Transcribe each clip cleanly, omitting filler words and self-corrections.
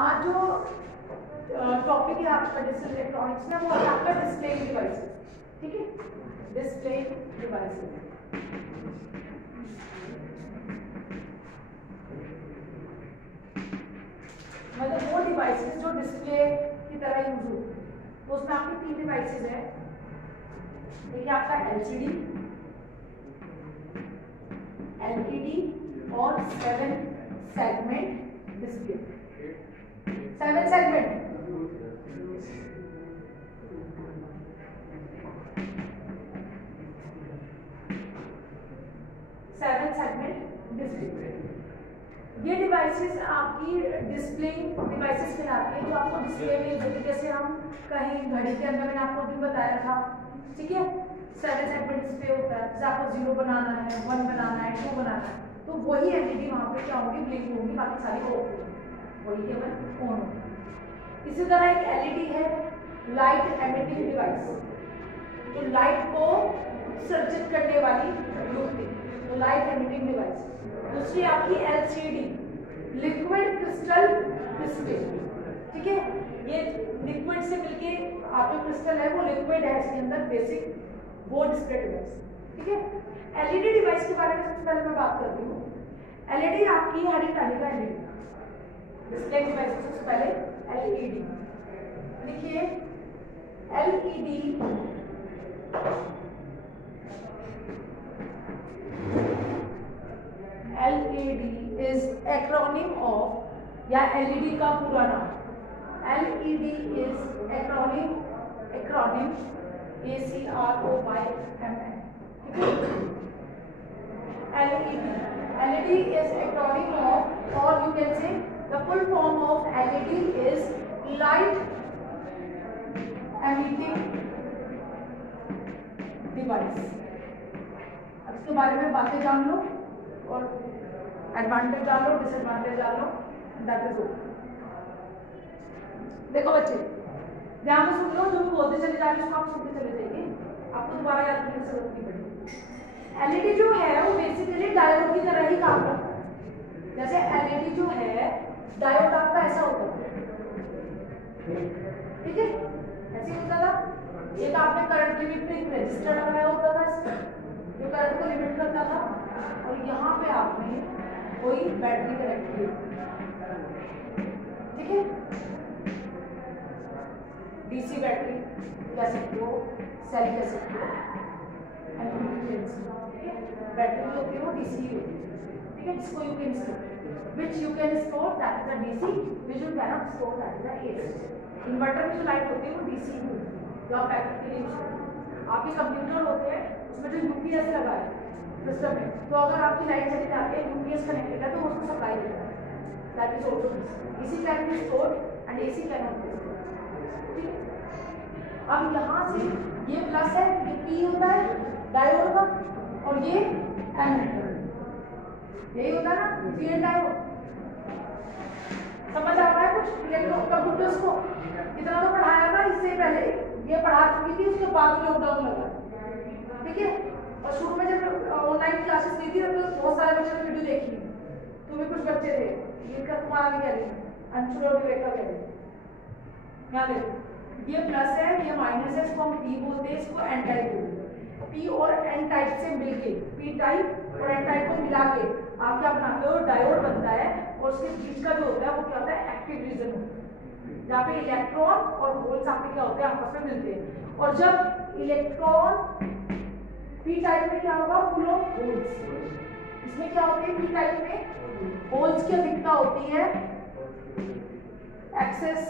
आज जो टॉपिक है आपका डिजिटल इलेक्ट्रॉनिक्स में वो है आपका डिस्प्ले डिवाइसेस। ठीक है, डिस्प्ले डिवाइसेस मतलब वो डिवाइसेस जो डिस्प्ले की तरह यूज होते हैं। तो उसमें आपके 3 डिवाइसेस है। एक है आपका एलसीडी, एलईडी और 7 सेगमेंट डिस्प्ले। 7 segment display. ये डिवाइसेस आपकी डिस्प्ले डिवाइसेस कहलाती है, जो आपको डिस्प्ले में, जैसे हम कहीं घड़ी के अंदर, मैंने आपको अभी बताया था, ठीक है, 7 सेगमेंट डिस्प्ले होता है। जैसे आपको 0 बनाना है, 1 बनाना है, 2 बनाना है, तो वही एलईडी वहाँ पे क्या होगी, ब्लिंक होगी, बाकी सारी ऑफ होगी, वही केवल ऑन होगी। इसी तरह एक एलईडी है लाइट एमिटिंग डिवाइस, जो लाइट को उत्सर्जित करने वाली युक्ति, तो लाइट एमिटिंग डिवाइस। दूसरी आपकी एलसीडी, लिक्विड क्रिस्टल डिस्प्ले। ठीक है, ये लिक्विड से मिलके आपका क्रिस्टल है, वो लिक्विड है इसके अंदर बेसिक, वो डिस्प्ले डिवाइस। ठीक है, एलईडी डिवाइस के बारे में सबसे पहले मैं बात करती हूँ। एलईडी आपकी हरी टाली का एलईडी डिस्प्ले डिवाइस। सबसे पहले एलईडी लिखिए, LED LED is acronym of, या LED का पूरा नाम, LED is acronym ACROYMN। LED is acronym of, or you can say the full form of LED is light emitting device। अब इसके बारे में बातें जान लो और एडवांटेज जान लो, डिसएडवांटेज जान लो, दैट इज ऑल। देखो बच्चे, ध्यान से सुन लो, जो भी बोलते चले जाएंगे उसको आप सुनते चले जाइए, आपको दोबारा याद करने की जरूरत नहीं पड़ेगी। एलईडी जो है वो बेसिकली डायोड की तरह ही काम करता है। जैसे एलईडी जो है, डायोड आपका ऐसा होता है, ठीक है, ऐसे होता था। एक आपने करंट लिमिट पे एक रजिस्टर लगाया होता था जो करंट को लिमिट करता था, और यहाँ पे आपने कोई बैटरी कनेक्ट की, ठीक है, डीसी बैटरी कह सकते हो, सेल कह सकते हो, बैटरी जो होती है वो डीसी होती है, ठीक है, जिसको you can store, which you can store, that is a DC, which you cannot store, that is a AC। Inverter में जो लाइट होती है वो डीसी होती है, जो आप बैकअप के लिए यूज करते हैं। आपके कंप्यूटर होते हैं, उसमें जो यूपीएस लगा है सिस्टम में, तो अगर आपकी लाइट चली जाती है, यूपीएस कनेक्टेड है, तो उसको सप्लाई देता है, that is also DC can be stored and AC can not be stored. ठीक है, अब यहाँ से ये प्लस है, ये पी होता है डायोड का, और ये एन है, यही होता है ना पीएन डायोड। समझ आ रहा है कुछ इलेक्ट्रो कंप्यूटर्स को? इतना तो पढ़ाया था इससे पहले, ये पढ़ा चुकी थी, उसके बाद लॉकडाउन लगा, ठीक है। और शुरू में जब ऑनलाइन क्लासेस ली थी तो बहुत सारे बच्चों ने वीडियो देखी, तुम्हें कुछ बच्चे थे, ये का तुम्हारा भी कह रही अंशुल और विवेक का कह रही। यहाँ देखो, ये प्लस है, ये माइनस है, इसको हम पी बोलते हैं, इसको एन टाइप बोलते हैं। पी और एन टाइप से मिलके, पी टाइप और एन टाइप को मिला के आप क्या बनाते हो, डायोड बनता है, और उसके बीच का जो होता है वो क्या होता है, एक्टिव रीजन होता है, जहाँ पे इलेक्ट्रॉन और होल्स आपके क्या होते हैं, आपस में मिलते हैं। और जब इलेक्ट्रॉन पी टाइप में क्या होगा, फुल ऑफ होल्स, इसमें क्या होती है, पी टाइप में होल्स की अधिकता होती है, एक्सेस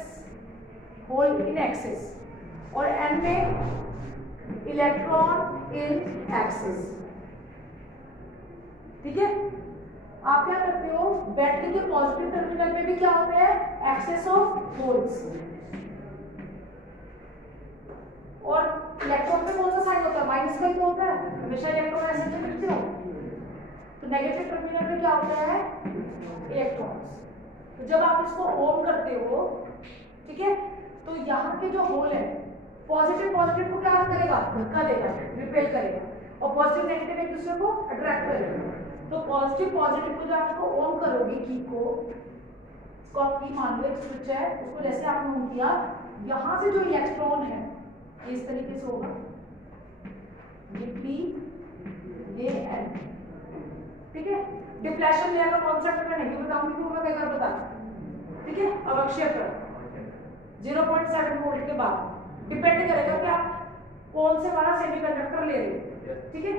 होल इन एक्सेस, और एन में इलेक्ट्रॉन इन एक्सेस। ठीक है, आप क्या करते हो, बैटरी के पॉजिटिव टर्मिनल में भी क्या होते हैं, एक्सेस ऑफ होल्स, और इलेक्ट्रॉन में कौन सा साइन होता है, माइनस का ही तो होता है, हमेशा इलेक्ट्रॉन ऐसे नहीं लिखते हो। तो नेगेटिव टर्मिनल में क्या होता है, इलेक्ट्रॉन्स। तो जब आप इसको ऑन करते हो, ठीक है, तो यहाँ के जो होल है, पॉजिटिव पॉजिटिव को क्या करेगा, धक्का देगा, रिपेल करेगा, और पॉजिटिव नेगेटिव एक दूसरे को अट्रैक्ट करेगा। तो पॉजिटिव पॉजिटिव को जब आपको ऑन करोगे की को, इसको आप पी मान लो, एक स्विच है, उसको जैसे आपने ऑन किया, यहाँ से जो इलेक्ट्रॉन है इस तरीके से होगा, ये पी ये एन, ठीक है। डिप्लेशन लेयर का कॉन्सेप्ट मैं नहीं बताऊंगी क्योंकि मैं कई बार बता, ठीक है। अवक्षेपण 0.7 वोल्ट के बाद डिपेंड करेगा कि आप कौन से वाला सेमीकंडक्टर ले रहे हो, ठीक है।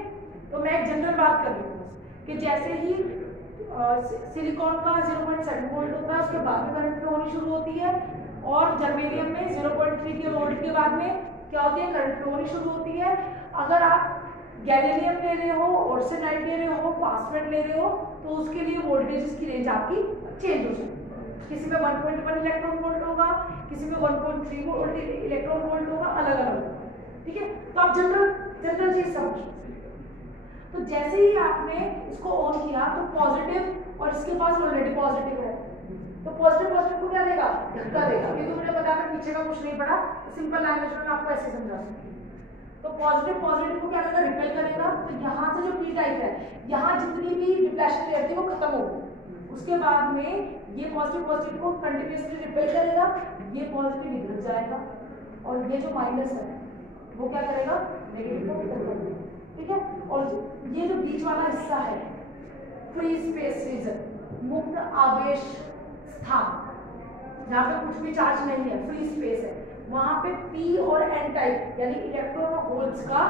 तो मैं एक जनरल बात कर रही हूँ कि जैसे ही सिलिकॉन का 0.7 वोल्ट होता है उसके बाद में करंट फ्लो होनी शुरू होती है, और जर्मेनियम में 0.3 के वोल्ट के बाद में क्या होती है, करंट फ्लो होनी शुरू होती है। अगर आप गैलियम ले रहे हो, ऑर्सेनाइड ले रहे हो, फास्फेट ले रहे हो, तो उसके लिए वोल्टेज की रेंज आपकी चेंज हो सकती है। किसी में 1.1 इलेक्ट्रॉन वोल्ट होगा, किसी में 1.3 वोल्ट इलेक्ट्रॉन वोल्ट होगा, अलग अलग, ठीक है। तो आप जनरल चीज समझो। तो जैसे ही आपने इसको ऑन किया तो पॉजिटिव, और इसके पास ऑलरेडी पॉजिटिव है, तो पॉजिटिव को क्या देगा, धक्का देगा, क्योंकि मुझे पता है पीछे का कुछ नहीं पड़ा, तो सिंपल लैंग्वेज में आपको ऐसे समझा सकती हूँ। तो पॉजिटिव को क्या करेगा, रिपेल करेगा। तो यहाँ से जो पी टाइप है, यहाँ जितनी भी डिप्लेशन लेयर थी वो खत्म होगी, उसके बाद में ये पॉजिटिव को कंटिन्यूअसली रिपेल करेगा, ये पॉजिटिव इधर जाएगा, और ये जो माइनस है वो क्या करेगा, नेगेटिव को रिपेल कर देगा, ठीक है। और ये जो बीच वाला हिस्सा है, फ्री स्पेस रीजन, मुक्त आवेश स्थान, जहाँ पे कुछ भी चार्ज नहीं है, फ्री स्पेस है, वहां पे पी और एन टाइप यानी इलेक्ट्रॉन और होल्स का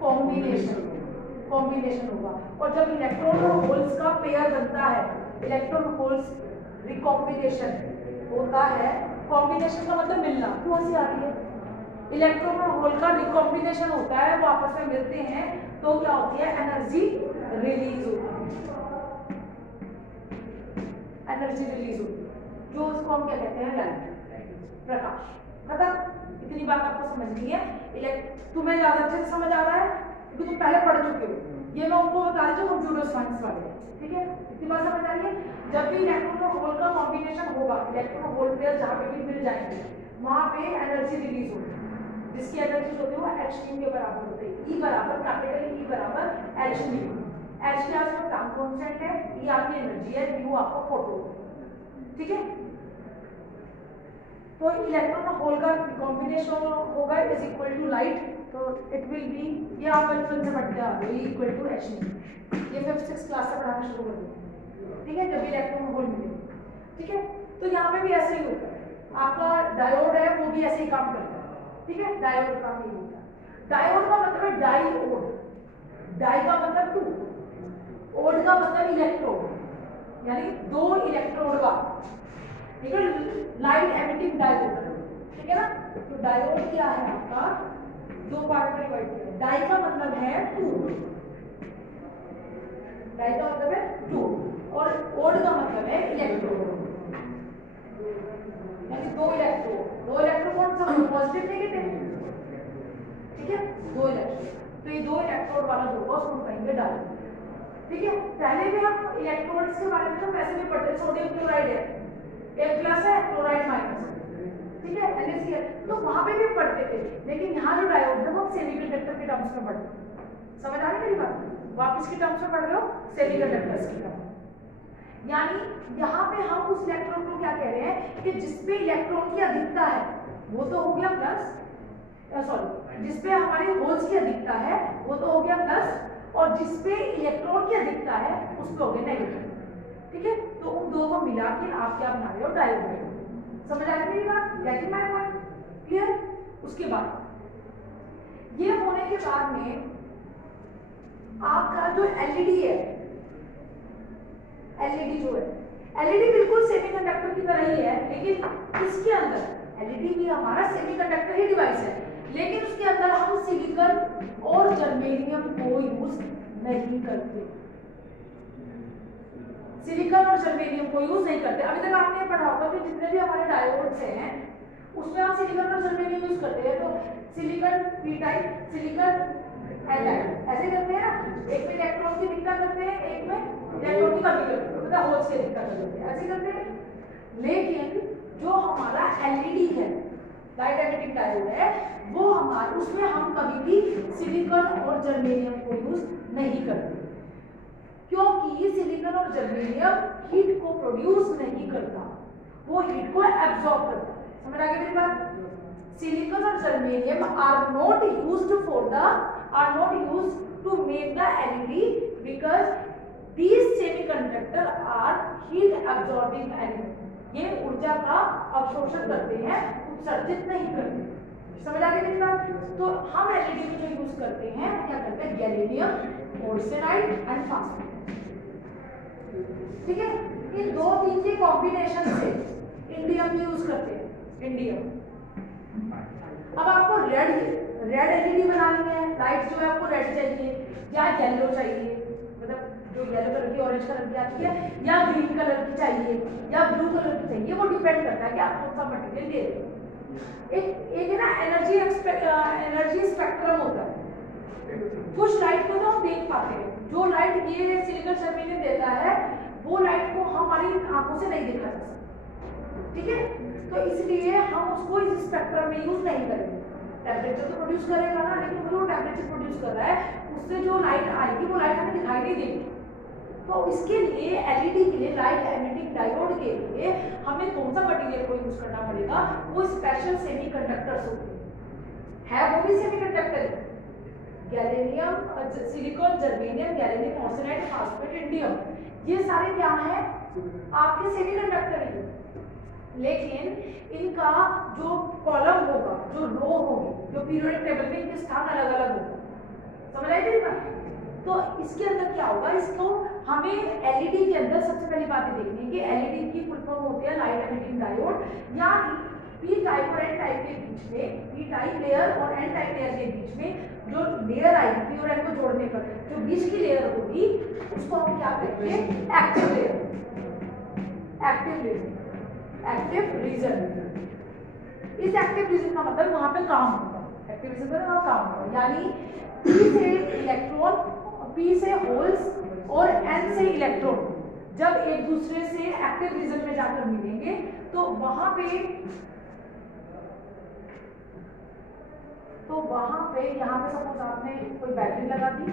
कॉम्बिनेशन होगा। और जब इलेक्ट्रॉन और होल्स का पेयर बनता है, इलेक्ट्रॉन होल्स रिकॉम्बिनेशन होता है, कॉम्बिनेशन का मतलब मिलना, क्यों हंसी आ रही है, इलेक्ट्रॉन और होल का रिकॉम्बिनेशन होता है, वो आपस में मिलते हैं, तो क्या होती है, एनर्जी रिलीज होती है, एनर्जी रिलीज होती है, जो उसको हम क्या कहते हैं, लाइट, प्रकाश। खत्म। इतनी बात आपको समझनी है। तुम्हें ज्यादा अच्छे से समझ आ रहा है क्योंकि तुम पहले पढ़ चुके हो, ये मैं उनको बता रही हूँ कंप्यूटर साइंस वाले, ठीक है। इतनी बात समझ आ रही है। जब भी इलेक्ट्रॉन और होल का कॉम्बिनेशन होगा, इलेक्ट्रॉन और होल पेयर जहाँ पे भी मिल जाएंगे, वहां पे एनर्जी रिलीज होगी, जिसकी एनर्जी होती है वो h के बराबर होती है, E बराबर कैपिटल E बराबर h के आसपास प्लांक कांस्टेंट है, E आपकी एनर्जी है, U आपका फोटो, ठीक है। तो इलेक्ट्रॉन और होल का कॉम्बिनेशन होगा इज इक्वल टू लाइट, तो इट विल बी, ये आप बचपन से पढ़ते आ रहे हो, E इक्वल टू h, ये 5th-6th क्लास से पढ़ाना शुरू कर दिया, ठीक है, जब इलेक्ट्रॉन और होल मिलेंगे, ठीक है। तो यहाँ पे भी ऐसे ही होता है, आपका डायोड है वो भी ऐसे ही काम करता है, ठीक है। डायोड का नहीं होता, डायोड का मतलब है डाइओड, डाई का मतलब टू, ओड का मतलब इलेक्ट्रोड, यानी दो इलेक्ट्रोड का, ठीक है, लाइट एमिटिंग डायोड, ठीक है ना। तो डायोड क्या है आपका, दो पार्ट में डिवाइड किया है। डाई का मतलब है टू, डाई का मतलब है टू, और ओड का मतलब है इलेक्ट्रोड, यानी दो इलेक्ट्रोड कौन सा, पॉजिटिव नेगेटिव, ठीक है, दो इलेक्ट्रोड। तो ये दो इलेक्ट्रोड वाला जो होगा उसको कहेंगे डायोड, ठीक है। पहले भी हम इलेक्ट्रोड्स के बारे में तो वैसे भी पढ़ते, सोडियम क्लोराइड है, एक प्लस है, क्लोराइड माइनस, ठीक है, NaCl, तो वहां पे भी पढ़ते थे, लेकिन यहाँ जो डायोड है वो सेमीकंडक्टर के टर्म्स में पढ़ते हैं। समझ आ रही है मेरी बात, वापस के टर्म्स में पढ़ रहे हो, सेमीकंडक्टर्स के टर्म, यानी यहाँ पे हम उस इलेक्ट्रॉन को क्या कह रहे हैं कि जिसपे इलेक्ट्रॉन की अधिकता है वो तो हो गया प्लस, सॉरी, जिसपे हमारे होल्स की अधिकता है वो तो हो गया प्लस, और जिसपे इलेक्ट्रॉन की अधिकता है उस पे हो गया नेगेटिव, ठीक है। तो उन दो को मिला के आप क्या बना रहे हो, डायोड। समझ आ रही है मेरी बात, गेटिंग माय पॉइंट, क्लियर। उसके बाद ये होने के बाद में आपका जो एलईडी है, एलईडी जो है, एलईडी बिल्कुल सेमीकंडक्टर की तरह ही है, लेकिन इसके अंदर एलईडी भी हमारा सेमीकंडक्टर ही डिवाइस है, लेकिन उसके अंदर हम सिलिकॉन और जर्मेनियम को यूज नहीं करते, सिलिकॉन और जर्मेनियम को यूज नहीं करते। अभी तक आपने पढ़ा होगा कि जितने भी हमारे डायोड्स हैं उसमें हम सिलिकॉन और जर्मेनियम यूज करते हैं, तो silicon P type, silicon N type, ऐसे करते हैं ना, एक में इलेक्ट्रॉन की अधिकता करते हैं, एक में इलेक्ट्रॉन की कमी करते हैं, मतलब होल्स की अधिकता करते हैं, ऐसे करते हैं। लेकिन जो हमारा एलईडी है, लाइट एमिटिंग डायोड है, वो हमारे उसमें हम कभी भी सिलिकॉन और जर्मेनियम को यूज नहीं करते, क्योंकि सिलिकॉन और जर्मेनियम हीट को प्रोड्यूस नहीं करता, वो हीट को एब्जॉर्ब करता है। समझ आ गई मेरी बात? सिलिकॉन और germanium are not used to make the LED because these semiconductor are heat absorbing element. ये ऊर्जा का अवशोषण करते हैं, उत्सर्जित नहीं करते। समझ आ गई मेरी बात? तो हम एलईडी में जो यूज करते हैं क्या करते हैं, गैलियम आर्सेनाइड एंड फास्फेट। ठीक है, इन 2-3 के कॉम्बिनेशन से इंडियम यूज करते हैं, इंडियम। अब आपको रेड एलईडी बनानी है, लाइट जो है आपको रेड चाहिए या येलो चाहिए, मतलब जो येलो कलर की ऑरेंज कलर की आती है, या ग्रीन कलर की चाहिए या ब्लू कलर की चाहिए, वो डिपेंड करता है कि आप कौन सा मटेरियल ले रहे हैं। एक है ना एनर्जी स्पेक्ट्रम होता है। कुछ लाइट को तो हम देख पाते हैं, जो लाइट ये सिलिकॉन जर्मेनियम देता है वो लाइट को हमारी आंखों से नहीं देखा जा सकता। ठीक है, तो इसलिए हम उसको इस स्पेक्ट्रम में यूज नहीं करेंगे। टेम्परेचर तो प्रोड्यूस करेगा ना, लेकिन वो टेम्परेचर प्रोड्यूस कर रहा है उससे जो लाइट आएगी वो लाइट हमें दिखाई नहीं देगी। तो इसके लिए एलईडी के लिए, लाइट एमिटिंग डायोड के लिए हमें कौन सा मटेरियल को यूज करना पड़ेगा, वो स्पेशल सेमीकंडक्टर्स होते हैं, वो भी सेमीकंडक्टर है। Gallium, silicon, germanium, gallium arsenide, phosphate, indium, ये सारे क्या हैं, आपके सेमीकंडक्टर ही। लेकिन इनका जो कॉलम होगा, जो रो होगी, जो पीरियोडिक टेबल में इनके स्थान अलग अलग होगा। समझ आई मेरी बात? तो इसके अंदर क्या होगा, इसको हमें एलईडी के अंदर सबसे पहली बात ये देखनी है कि एलईडी की फुल फॉर्म होती है लाइट एमिटिंग डायोड, या पी टाइप और एन टाइप के बीच में, पी टाइप लेयर और एन टाइप लेयर के बीच में जो लेयर आएगी, पी और एन को जोड़ने पर जो बीच की लेयर होगी उसको हम क्या कहेंगे, एक्टिव लेयर, एक्टिव रीजन। इस एक्टिव रीजन का मतलब वहां पे काम होगा, एक्टिव रीजन पर वहां काम होगा, यानी पी से इलेक्ट्रॉन, पी से होल्स और एन से इलेक्ट्रॉन जब एक दूसरे से एक्टिव रीजन में जाकर मिलेंगे तो वहां पे यहाँ पे सपोज आपने कोई बैटरी लगा दी,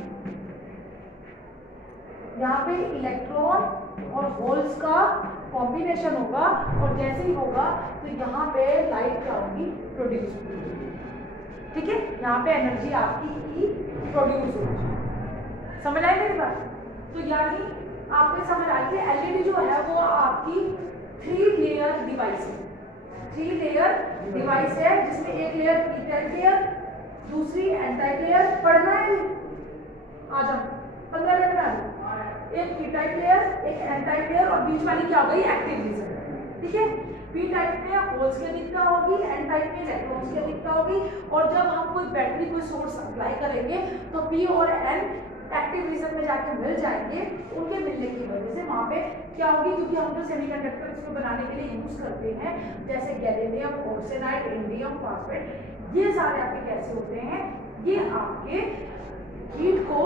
यहाँ पे इलेक्ट्रॉन और होल्स का कॉम्बिनेशन होगा, और जैसे ही होगा तो यहाँ पे लाइट क्या होगी, प्रोड्यूस होगी। ठीक है, यहाँ पे एनर्जी आपकी प्रोड्यूस होगी। समझ आई मेरी बात? तो यानी आपको समझ आई कि एलईडी जो है वो आपकी 3 लेयर डिवाइस है, 3 लेयर डिवाइस है, जिसमें एक लेयर पी टाइप लेयर, दूसरी एन टाइप लेयर। पढ़ना है आ जाओ 15 मिनट में आ जाओ। एक पी टाइप लेयर, एक एन टाइप लेयर, और बीच वाली क्या हो गई, एक्टिव रीजन। ठीक है, पी टाइप में होल्स की अधिकता होगी, एन टाइप में इलेक्ट्रॉन्स की अधिकता होगी, और जब हम कोई बैटरी, कोई सोर्स सप्लाई करेंगे तो पी और एन एक्टिव रीजन में जाके मिल जाएंगे। उनके मिलने की वजह से वहां पे क्या होगी, क्योंकि हम जो सेमीकंडक्टर इसको बनाने के लिए यूज करते हैं जैसे गैलियम आर्सेनाइड, इंडियम, फास्फेट, ये सारे आपके कैसे होते हैं, ये आपके हीट को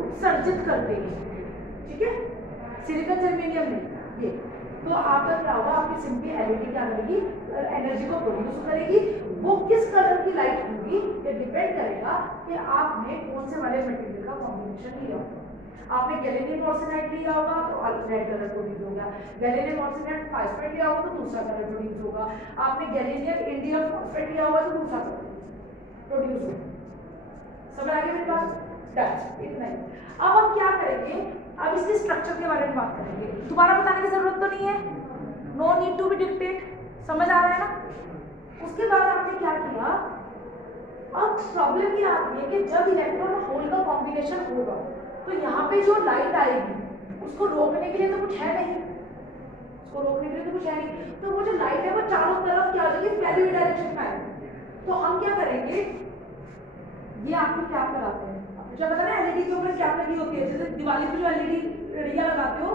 उत्सर्जित करते हैं। ठीक है, सिलिकॉन जर्मेनियम नहीं ये। तो आपका क्या होगा, आपकी सिंपली एलईडी क्या करेगी, एनर्जी को प्रोड्यूस करेगी। वो किस कलर की लाइट होगी ये डिपेंड करेगा कि आपने कौन से वाले मटेरियल का कॉम्बिनेशन लिया होगा। आपने गैलियम आर्सेनाइड लिया होगा तो रेड कलर प्रोड्यूस होगा, गैलियम आर्सेनाइड फास्फेट लिया होगा तो दूसरा कलर प्रोड्यूस होगा, आपने गैलियम इंडियम फास्फेट लिया होगा तो दूसरा कलर प्रोड्यूस होगा। समझ आ गई मेरी बात? इतना ही। अब हम क्या करेंगे, अब इसके स्ट्रक्चर के बारे में बात करेंगे। दोबारा बताने की जरूरत तो नहीं है, no need to be dictate. समझ आ रहा है ना? उसके बाद आपने क्या किया, अब प्रॉब्लम ये आती है कि जब इलेक्ट्रॉन और होल का कॉम्बिनेशन होगा तो यहाँ पे जो लाइट आएगी उसको रोकने के लिए तो कुछ है नहीं, तो वो जो लाइट है वो चारों तरफ क्या हो जाएगी, फैली हुई डायरेक्शन में आएगी। तो हम क्या करेंगे, ये आपको क्या कराते हैं, मुझे पता है एलईडी के ऊपर क्या लगी होती है, जैसे दिवाली पे जो एलईडी लड़ियां लगाते हो,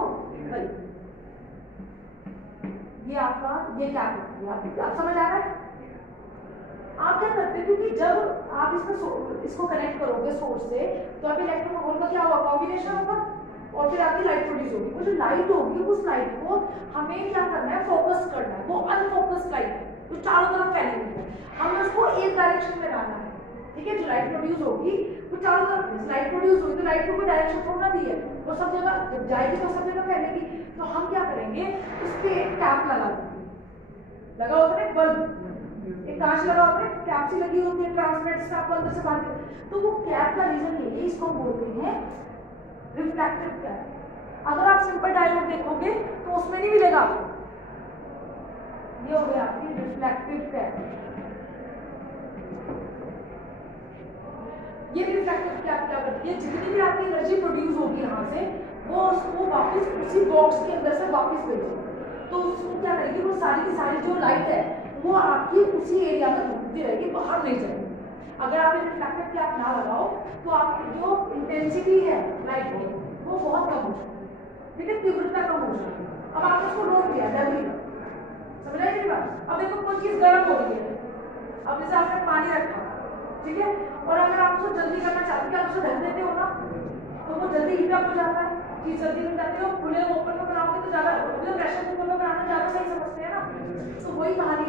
ये आपका ये क्या करती है, आप समझ आ रहा है? आप क्या करते हैं, क्योंकि जब आप इसको कनेक्ट करोगे सोर्स से तो आप इलेक्ट्रॉन होल का क्या होगा, कॉम्बिनेशन होगा, और फिर आपकी लाइट प्रोड्यूस होगी। वो जो लाइट होगी उस लाइट को हमें क्या करना है, फोकस करना है। वो अनफोकस्ड लाइट है जो चारों तरफ फैली हुई है, हमें उसको एक डायरेक्शन में लाना है। ठीक है, जो लाइट प्रोड्यूस होगी वो चारों तरफ, लाइट प्रोड्यूस होगी तो लाइट को कोई डायरेक्शन थोड़ा दी है, वो सब जगह जब जाएगी तो सब जगह फैलेगी। तो हम क्या करेंगे, इस पे एक टैप लगा देंगे, लगा होता है बल्ब, एक कांच लगा होता है, कैप सी लगी होती है ट्रांसपेरेंट से आपको अंदर से बाहर, तो वो कैप का रीजन ये है, इसको बोलते हैं रिफ्लेक्टिव कैप। अगर आप सिंपल डायोड देखोगे तो उसमें नहीं मिलेगा आपको, ये हो गया आपकी रिफ्लेक्टिव कैप। ये रिफ्लेक्टिव कैप क्या करती है, जितनी भी आपकी एनर्जी प्रोड्यूस होगी यहाँ से वो उसको वापस उसी बॉक्स के अंदर से वापस भेजेगी। तो उसको क्या करेगी, वो सारी की सारी जो लाइट है वो आपकी उसी एरिया में घूमती रहेगी, बाहर नहीं जाएगी। अगर आप रिफ्लेक्टिव कैप ना लगाओ तो आपकी जो इंटेंसिटी है लाइट की वो बहुत कम हो जाएगी, ठीक है, तीव्रता कम हो जाएगी। अब आपने उसको रोक दिया डबली, समझ आए मेरी बात। अब देखो कोई चीज गर्म हो रही है, अब जैसे आपने पानी रखा, ठीक है, और अगर आप उसको जल्दी करना चाहते हैं आप उसे ढक देते हो ना, तो वो जल्दी हीटअप हो जाता है, चीज जल्दी बन जाती है। खुले ओपन में बनाओगे तो ज्यादा, प्रेशर कुकर में बनाना ज्यादा सही समझते हैं ना, तो वही कहानी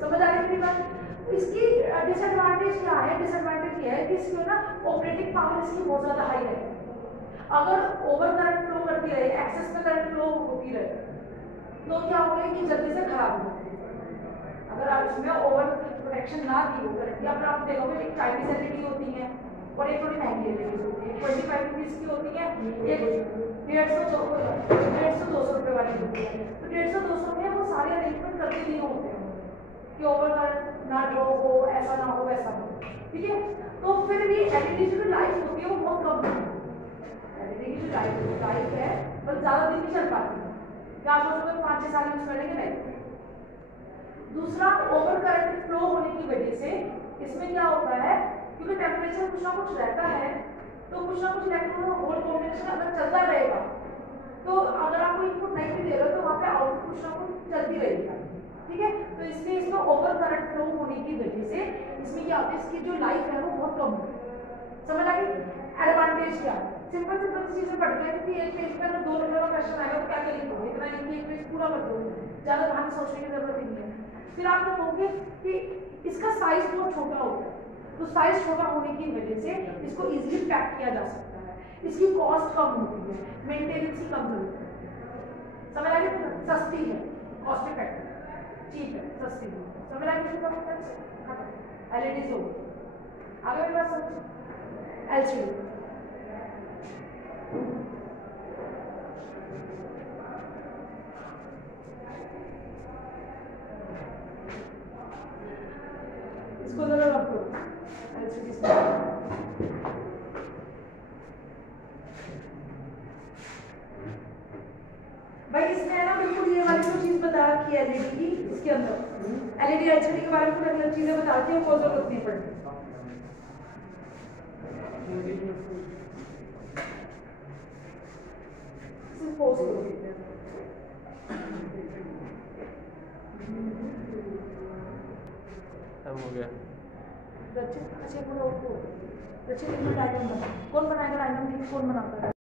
समझ आ रही है मेरी बात। इसकी डिसएडवांटेज क्या है, डिसएडवांटेज ये है कि इसमें ना ऑपरेटिंग पावर इसकी बहुत ज्यादा हाई है। अगर ओवर करंट फ्लो करती रहे, एक्सेस में करंट फ्लो होती रहे तो क्या होगा कि जल्दी से खराब हो जाएगी। अगर आप इसमें ओवर प्रोटेक्शन ना दी हो करंट, या फिर आप देखोगे एक चाइनीज एलईडी होती है और एक थोड़ी महंगी एलईडी होती है, 25 रुपीज की होती है, एक 150-200 रुपए वाली होती है। तो 150-200 में वो सारे अरेंजमेंट करके दिए होते हैं कि ओवर करंट ना ड्रॉ हो, ऐसा ना हो, वैसा हो, ठीक है। तो फिर भी एलईडी की जो लाइफ होती है वो बहुत कम होती है, एलईडी की जो लाइफ है वो ज्यादा दिन नहीं चल पाती है, क्या आप सोचोगे 5-6 साल यूज करेंगे, नहीं। दूसरा, ओवर करंट फ्लो होने की वजह से इसमें क्या होता है, क्योंकि टेम्परेचर कुछ ना कुछ रहता है तो कुछ ना कुछ इलेक्ट्रॉन और होल कॉम्बिनेशन अगर चलता रहेगा तो अगर आपको इनपुट नहीं भी दे रहे हो तो वहाँ पे आउटपुट कुछ ना कुछ चलती रहेगी, ठीक है। तो इसलिए इसमें ओवर करंट फ्लो होने की वजह से इसमें क्या होता है, इसकी जो लाइफ है वो बहुत कम होती है। समझ आ गई एडवांटेज क्या है, सिंपल चीजें पढ़ते हैं क्योंकि एक पेज पे अगर 2 नंबर का क्वेश्चन आएगा तो क्या लिखोगे, इतना लिखिए एक पेज पूरा कर दोगे, ज्यादा बाहर सोचने की जरूरत ही नहीं है। फिर आप कहोगे कि इसका साइज बहुत छोटा होता है, तो साइज छोटा होने की वजह से इसको इजीली पैक किया जा सकता है, इसकी कॉस्ट कम होती है, मेंटेनेंस की कम होती है, समझ आ गई, सस्ती है, कॉस्ट इफेक्टिव, चीप है, सस्ती है, समझ आ गई। एलईडी से होगी आगे मेरे पास समझ एलसीडी इसको जरा रख दो एलसीडी से। भाई इसमें है ना बिल्कुल ये वाली जो चीज बता रखी है एलईडी की, इसके अंदर एलईडी एलसीडी के बारे में कुछ अलग चीजें बताती है, कोई जरूरत नहीं पड़ती। हो गया कौन बनाएगा डायग्राम, कौन बनाता है?